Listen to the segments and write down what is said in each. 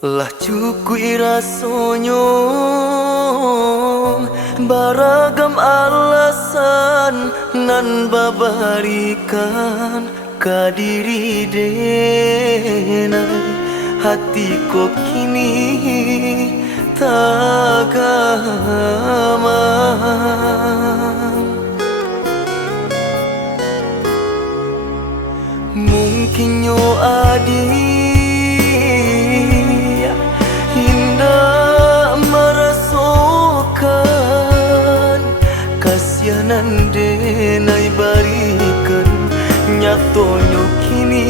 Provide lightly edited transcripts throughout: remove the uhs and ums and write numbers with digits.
Lah cukup rasonyo baragam alasan nan babarikan kadiri denai hati ko kini tagama. Mungkin yo adi hinda merasakan kasihanan denai barikan nyatonyo kini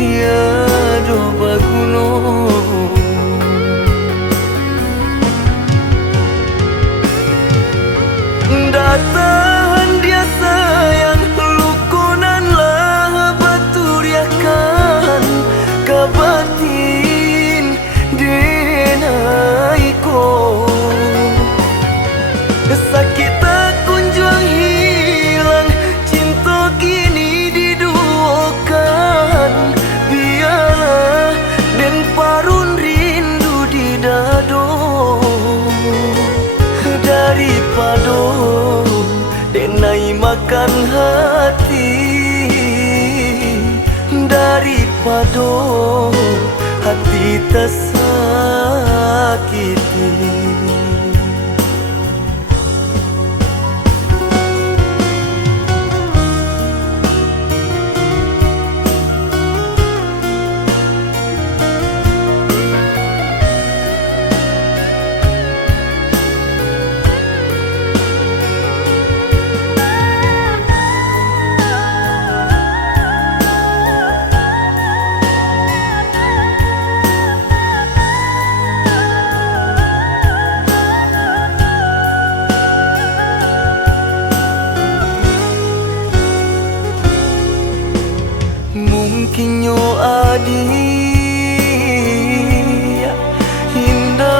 tiada baguno. Datang dia sayang lukunan lah baturiakan kabatin denai ko. Sakit tak kunjung hilang, cinta kini diduakan. Biarlah dan parun rindu di dado daripada denai makan hati, daripada hati tersakiti. Mungkin yo adi hinda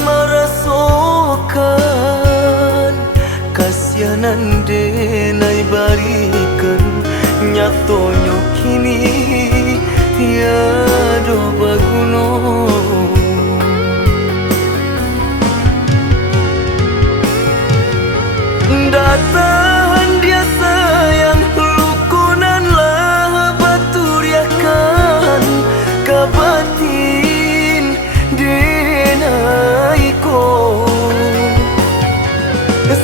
merasakan kasihanan denai barikan nyatonyo kini tiada baguno. Datang dia sayang lukunan lah baturiakan kabatin denai ko.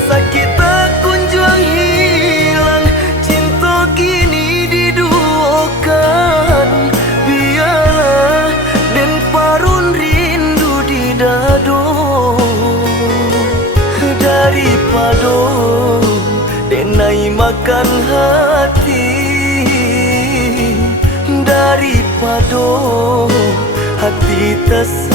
Sakit tak kunjung hilang, cinta kini diduakan. Biarlah dan parun rindu di dado daripada denai makan hati, daripada hati tersakiti.